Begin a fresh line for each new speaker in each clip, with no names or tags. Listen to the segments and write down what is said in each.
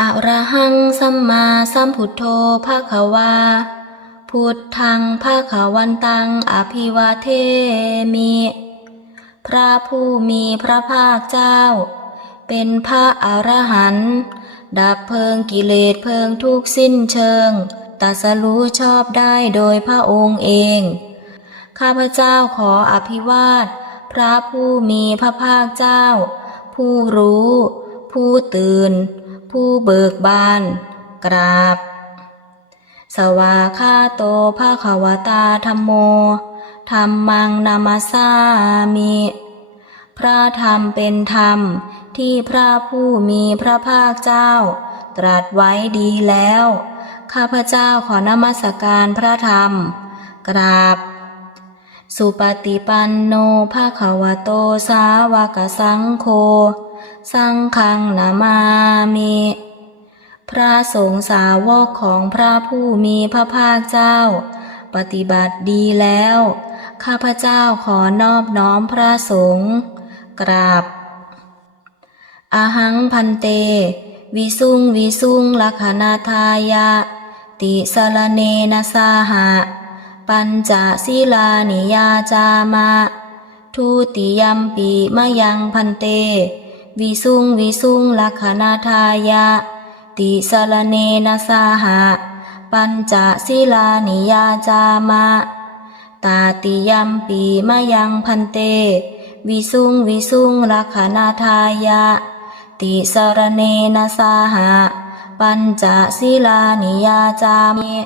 อะระหังสัมมาสัมพุทโธภาควาพุทธังภาคะวันตังอภิวาเทมิ พระผู้มีพระภาคเจ้า เป็นพระอรหันต์ดับเพลิงกิเลสเพลิงทุกสิ้นเชิงตัสรู้ชอบได้โดยพระองค์เอง ข้าพเจ้าขออภิวาท พระผู้มีพระภาคเจ้า ผู้รู้ ผู้ตื่น ผู้เบิกบาน กราบ สวาคาโตภาควตาธรรมโมธรรมังนามาสามิ พระธรรมเป็นธรรมที่พระผู้มีพระภาคเจ้า ตรัสไว้ดีแล้ว ข้าพเจ้าขอนมัสการพระธรรม กราบ สุปฏิปันโนภาควโตสาวกสังโฆ สังฆังนามามิพระสงฆ์สาวกของพระผู้มีพระภาคเจ้า ปฏิบัติดีแล้ว ข้าพเจ้าขอนอบน้อมพระสงฆ์กราบอาหังพันเต วิสุงวิสุงลักขณาทายะ ติสรเนนะสาหะ ปัญจศีลานิยาจามะ ทุติยัมปีมะยังพันเต วิสุงวิสุงลักขณาทายะ ติสรเนนะสาหะ ปัญจศีลานิยาจามะ ตาติยัมปีมะยังพันเต วิสุงวิสุงลักขณาทายะ ติสรเนนะสาหะ ปัญจศีลานิยาจามิ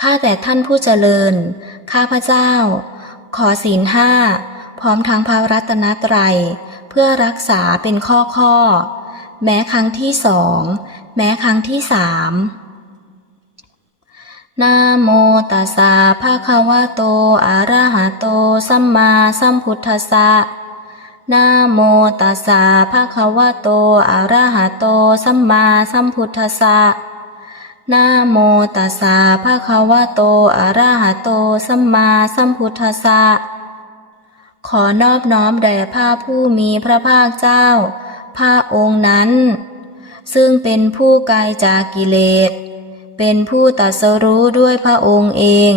ข้าแต่ท่านผู้เจริญ ข้าพระเจ้า ขอศีลห้า พร้อมทั้งพระรัตนตรัย เพื่อรักษาเป็นข้อข้อ แม้ครั้งที่สอง แม้ครั้งที่สามนะโมตัสสะภะคะวะโต อะระหะโต สัมมาสัมพุทธัสสะนะโมตัสสะภะคะวะโต อะระหะโต สัมมาสัมพุทธัสสะนะโมตัสสะภะคะวะโต อะระหะโต สัมมาสัมพุทธัสสะ ขอนอบน้อมแด่พระผู้มีพระภาคเจ้า พระองค์นั้น ซึ่งเป็นผู้ไกลจากกิเลส เป็นผู้ตรัสรู้ด้วยพระองค์เอง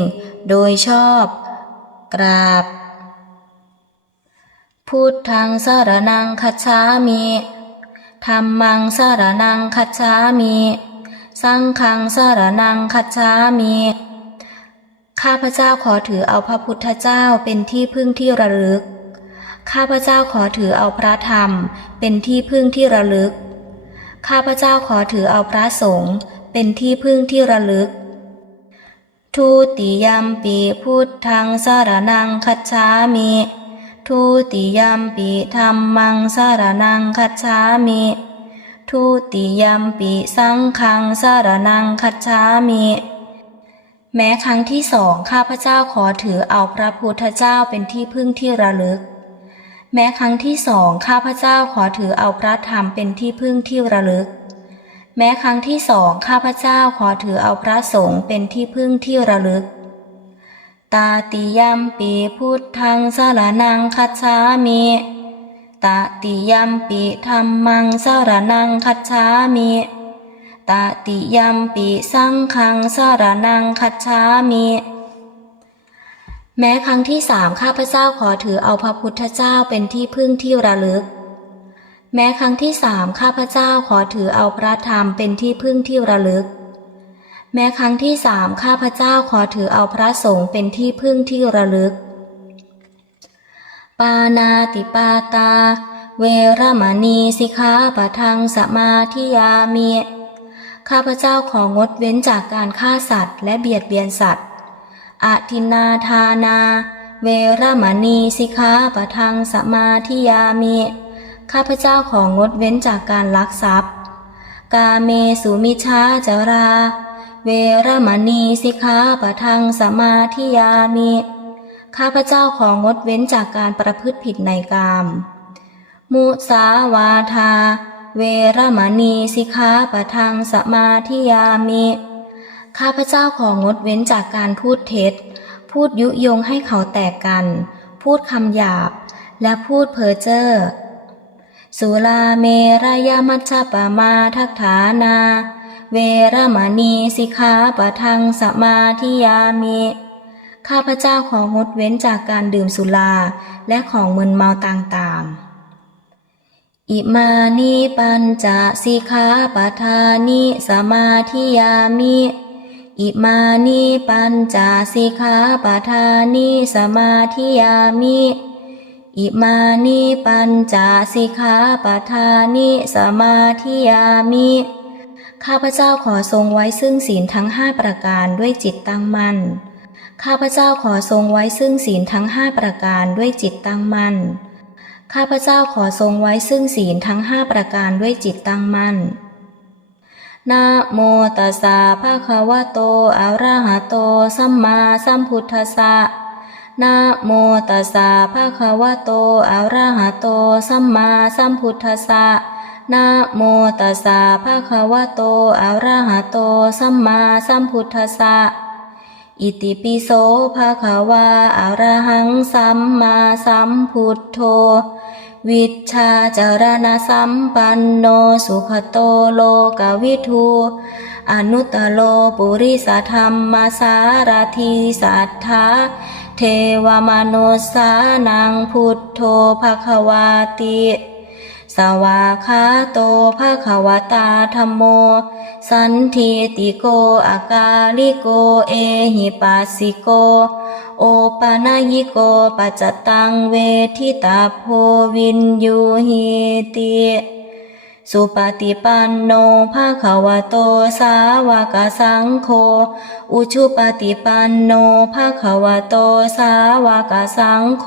โดยชอบ กราบ พุทธังสารนังคัจฉามิธรรมังสารนังคัจฉามิ สังฆังสารนังคัจฉามิ ข้าพเจ้าขอถือเอาพระพุทธเจ้าเป็นที่พึ่งที่ระลึก ข้าพเจ้าขอถือเอาพระธรรม เป็นที่พึ่งที่ระลึก ข้าพเจ้าขอถือเอาพระสงฆ์เป็นที่พึ่งที่ระลึก ทุติยมปีพุทธังสารนังคัจฉามิทุติยมปีธรรมังสารนังคัจฉามิทุติยมปีสังฆังสารนังคัจฉามิ แม้ครั้งที่สองข้าพเจ้าขอถือเอาพระพุทธเจ้าเป็นที่พึ่งที่ระลึก แม้ครั้งที่สองข้าพเจ้าขอถือเอาพระธรรมเป็นที่พึ่งที่ระลึก แม้ครั้งที่สองข้าพเจ้าขอถือเอาพระสงฆ์เป็นที่พึ่งที่ระลึก ตาติยัมปีพุทธังสารนังคัจฉามิตาติยัมปิธรรมังสารนังคัจฉามิ ตติยัมปิสังฆังสารนังคัจฉามิแม้ครั้งที่สามข้าพเจ้าขอถือเอาพระพุทธเจ้าเป็นที่พึ่งที่ระลึก แม้ครั้งที่สามข้าพเจ้าขอถือเอาพระธรรมเป็นที่พึ่งที่ระลึก แม้ครั้งที่สามข้าพเจ้าขอถือเอาพระสงฆ์เป็นที่พึ่งที่ระลึก ปานาติปาตา เวรมณีสิกขาปะทังสมาธิยามิ ข้าพเจ้าของดเว้นจากการฆ่าสัตว์ และเบียดเบียนสัตว์อาทินนาทานา เวรมณีสิกขาปะทังสมาธิยามิ ข้าพเจ้าของงดเว้นจากการลักทรัพย์ กาเมสุมิชาจารา เวรมณีสิกขาปะทังสมาธิยามิ ข้าพเจ้าของงดเว้นจากการประพฤติผิดในกาม มุสาวาทา เวรมณีสิกขาปะทังสมาธิยามิ ข้าพเจ้าของงดเว้นจากการพูดเท็จ พูดยุยงให้เขาแตกกัน พูดคำหยาบ และพูดเพ้อเจ้อ สุลาเมรยมัชฌปมาทัฏฐานา เวรมณีสิกขาปะทังสมาธิยามิข้าพเจ้าของดเว้นจากการดื่มสุราและของมึนเมาต่างๆ อิมานิปัญจสิกขาปทานิสมาธิยามิ อิมานิปัญจสิกขาปทานิสมาธิยามิ อิมานิปัญจสิกขาปทานิสมาธิยามิ ข้าพเจ้าขอทรงไว้ซึ่งศีลทั้งห้าประการด้วยจิตตั้งมั่น ข้าพเจ้าขอทรงไว้ซึ่งศีลทั้งห้าประการด้วยจิตตั้งมั่น ข้าพเจ้าขอทรงไว้ซึ่งศีลทั้งห้าประการด้วยจิตตั้งมั่นนะโมตัสสะภะคะวะโตอะระหะโต สัมมาสัมพุทธัสสะนะโมตัสสะภะคะวะโตอะระหะโต สัมมาสัมพุทธัสสะนะโมตัสสะภะคะวะโตอะระหะโต สัมมาสัมพุทธัสสะ อิติปิโสภะคะวะอะระหังสัมมาสัมพุทโธ วิชชาจารณสัมปันโนสุขโตโลกวิทูอนุตโลปุริสธรรมมาสารทิสัทธาเทวมนุสสานังพุทโธภควาติ สวาคาโตภควตาธรรมโม สันทิติโกอากาลิโก เอหิปัสสิโก โอปานายิโกปัจจตังเวทิตาโพวินยูหิติสุปฏิปันโนภาควโตสาวกสังโฆ อุชุปฏิปันโนภาควโตสาวกสังโฆ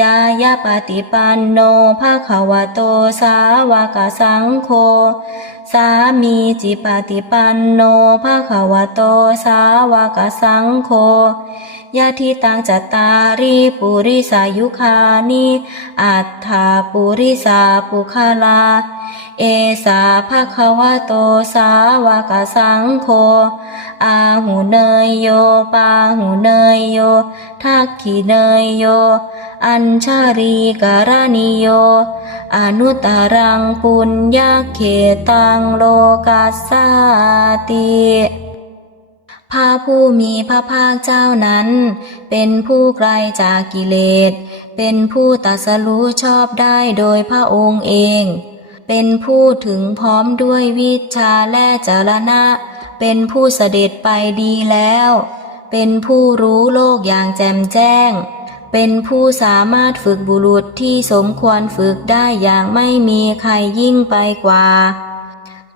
ยายาปฏิปันโนภาควโตสาวกสังโฆ สามีจิปฏิปันโนภะคะวะโตสาวกสังโฆ ยาทิตังจตตาริปุริสายุคานิอัตถาปุริสาปุคลา เอสาภะคะวะโตสาวกสังโฆอาหูเนยโยปาหูเนยโยทักขีเนยโย อัญชารีการณิโย อนุตตรังปุญญาเขตังโลกัสสาติ พระผู้มีพระภาคเจ้านั้น เป็นผู้ไกลจากกิเลส เป็นผู้ตัสรู้ชอบได้โดยพระองค์เอง เป็นผู้ถึงพร้อมด้วยวิชาและจารณะ เป็นผู้เสด็จไปดีแล้ว เป็นผู้รู้โลกอย่างแจ่มแจ้ง เป็นผู้สามารถฝึกบุรุษที่สมควรฝึกได้อย่างไม่มีใครยิ่งไปกว่า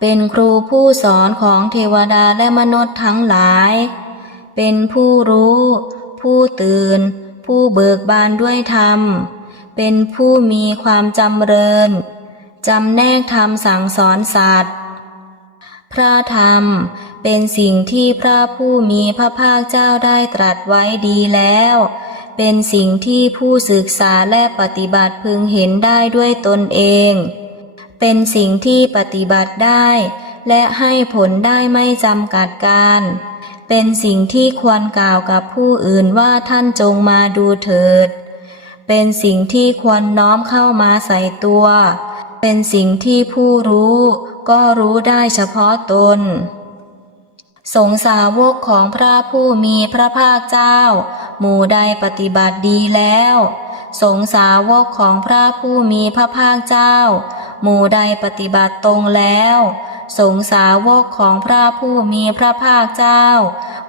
เป็นครูผู้สอนของเทวดาและมนุษย์ทั้งหลาย เป็นผู้รู้ ผู้ตื่น ผู้เบิกบานด้วยธรรม เป็นผู้มีความจำเริญจำแนกธรรมสั่งสอนสัตว์ พระธรรมเป็นสิ่งที่พระผู้มีพระภาคเจ้าได้ตรัสไว้ดีแล้ว เป็นสิ่งที่ผู้ศึกษาและปฏิบัติพึงเห็นได้ด้วยตนเอง เป็นสิ่งที่ปฏิบัติได้ และให้ผลได้ไม่จำกัดการ เป็นสิ่งที่ควรกล่าวกับผู้อื่นว่าท่านจงมาดูเถิด เป็นสิ่งที่ควรน้อมเข้ามาใส่ตัว เป็นสิ่งที่ผู้รู้ก็รู้ได้เฉพาะตน สงสาวกของพระผู้มีพระภาคเจ้า หมู่ใดปฏิบัติดีแล้ว สงสาวกของพระผู้มีพระภาคเจ้า หมู่ใดปฏิบัติตรงแล้ว สงสาวกของพระผู้มีพระภาคเจ้า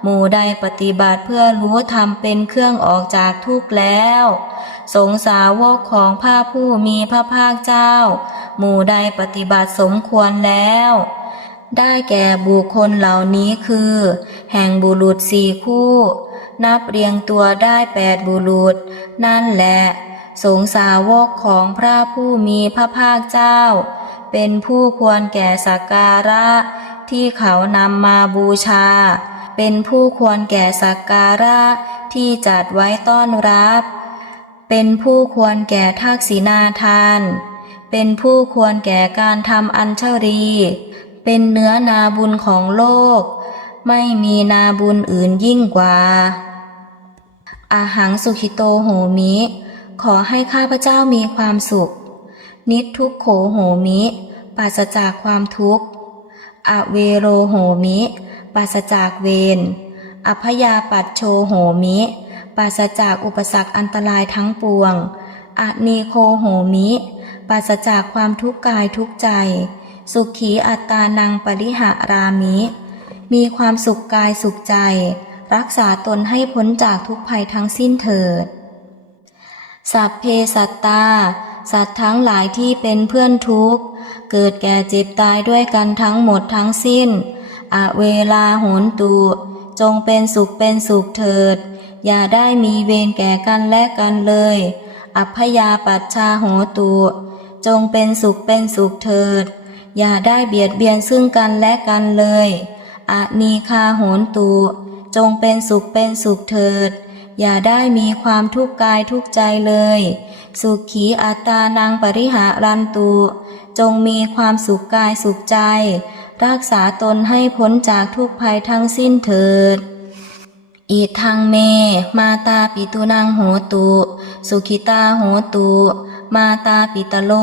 หมู่ใดปฏิบัติเพื่อรู้ธรรมเป็นเครื่องออกจากทุกข์แล้ว สงสาวกของพระผู้มีพระภาคเจ้า หมู่ใดปฏิบัติสมควรแล้วได้แก่บุคคลเหล่านี้คือ แห่งบุรุษสี่คู่ นับเรียงตัวได้แปดบุรุษ นั่นแหละ สงสาวกของพระผู้มีพระภาคเจ้า เป็นผู้ควรแก่สักการะ ที่เขานำมาบูชา เป็นผู้ควรแก่สักการะ ที่จัดไว้ต้อนรับ เป็นผู้ควรแก่ทักษิณาทาน เป็นผู้ควรแก่การทำอัญชรี เป็นเนื้อนาบุญของโลก ไม่มีนาบุญอื่นยิ่งกว่าอาหังสุขิโตโหมิ ขอให้ข้าพเจ้ามีความสุข นิทุกโขโหมิ ปราศจากความทุกข์ อเวโรโหมิ ปราศจากเวร อพยาปัจโชโหมิ ปราศจากอุปสรรคอันตรายทั้งปวง อนีโคโหมิ ปราศจากความทุกข์กายทุกใจ สุขีอัตตานังปริหารามิ มีความสุขกายสุขใจ รักษาตนให้พ้นจากทุกภัยทั้งสิ้นเถิด สัพเพสัตตา สัตว์ทั้งหลายที่เป็นเพื่อนทุกข์ เกิดแก่เจ็บตายด้วยกันทั้งหมดทั้งสิ้น อเวลาโหนตุ จงเป็นสุขเป็นสุขเถิด อย่าได้มีเวรแก่กันและกันเลย อัพยาปัชชาโหตุ จงเป็นสุขเป็นสุขเถิด อย่าได้เบียดเบียนซึ่งกันและกันเลยอะนีคาโหนตุ จงเป็นสุขเป็นสุขเถิด อย่าได้มีความทุกข์กายทุกข์ใจเลย สุขีอัตานังปริหารันตุ จงมีความสุขกายสุขใจ รักษาตนให้พ้นจากทุกภัยทั้งสิ้นเถิดอีทังเม มาตาปิตุนังโหตุ สุขิตาโหตุ มาตาปิตโล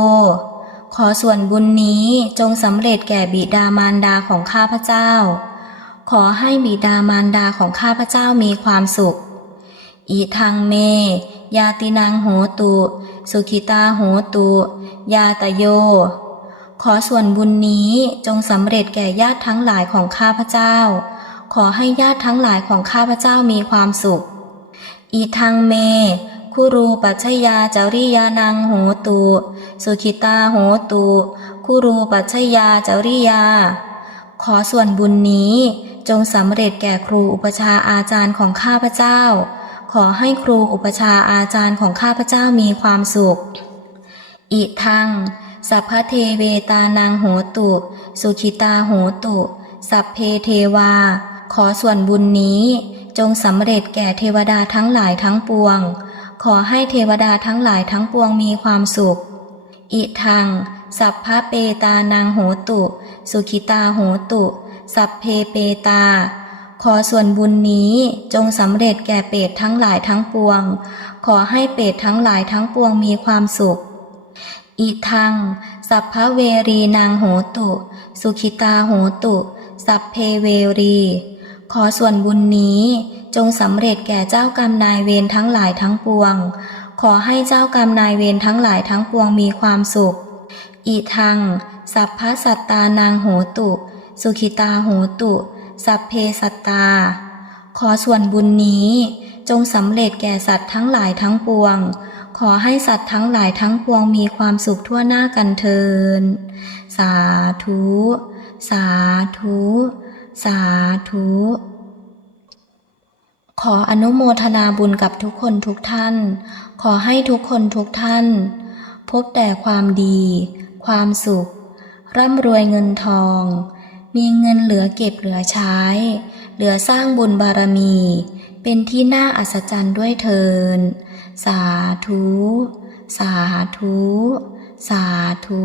ขอส่วนบุญนี้จงสำเร็จแก่บิดามารดาของข้าพเจ้า ขอให้บิดามารดาของข้าพเจ้ามีความสุข อีทังเม ยาตินังโหตุ สุขิตาโหตุ ยาตโย ขอส่วนบุญนี้จงสำเร็จแก่ญาติทั้งหลายของข้าพเจ้า ขอให้ญาติทั้งหลายของข้าพเจ้ามีความสุขอีทังเม คุรูปัชยาจาริยานังโหตุ สุขิตาโหตุ คุรูปัชยาจาริยา ขอส่วนบุญนี้จงสำเร็จแก่ครูอุปชาอาจารย์ของข้าพเจ้า ขอให้ครูอุปชาอาจารย์ของข้าพเจ้ามีความสุข อิทัง สัพพเทเวตานังโหตุ สุขิตาโหตุ สัพเพเทวา ขอส่วนบุญนี้ จงสำเร็จแก่เทวดาทั้งหลายทั้งปวง ขอให้เทวดาทั้งหลายทั้งปวงมีความสุข อิทัง สัพพะเปตานังโหตุ สุขิตาโหตุ สัพเพเปตา ขอส่วนบุญนี้จงสำเร็จแก่เปรตทั้งหลายทั้งปวง ขอให้เปรตทั้งหลายทั้งปวงมีความสุขอิทัง สัพพะเวรีนางโหตุ สุขิตาโหตุ สัพเพเวรี ขอส่วนบุญนี้จงสำเร็จแก่เจ้ากรรมนายเวรทั้งหลายทั้งปวง ขอให้เจ้ากรรมนายเวรทั้งหลายทั้งปวงมีความสุข อีทัง สัพพะสัตตานางโหตุ สุขิตาโหตุ สัพเพสัตตา ขอส่วนบุญนี้จงสำเร็จแก่สัตว์ทั้งหลายทั้งปวง ขอให้สัตว์ทั้งหลายทั้งปวงมีความสุขทั่วหน้ากันเทิน สาธุ สาธุ สาธุ ขออนุโมทนาบุญกับทุกคนทุกท่าน ขอให้ทุกคนทุกท่าน พบแต่ความดี ความสุข ร่ำรวยเงินทอง มีเงินเหลือเก็บเหลือใช้ เหลือสร้างบุญบารมี เป็นที่น่าอัศจรรย์ด้วยเทิน สาธุ สาธุ สาธุ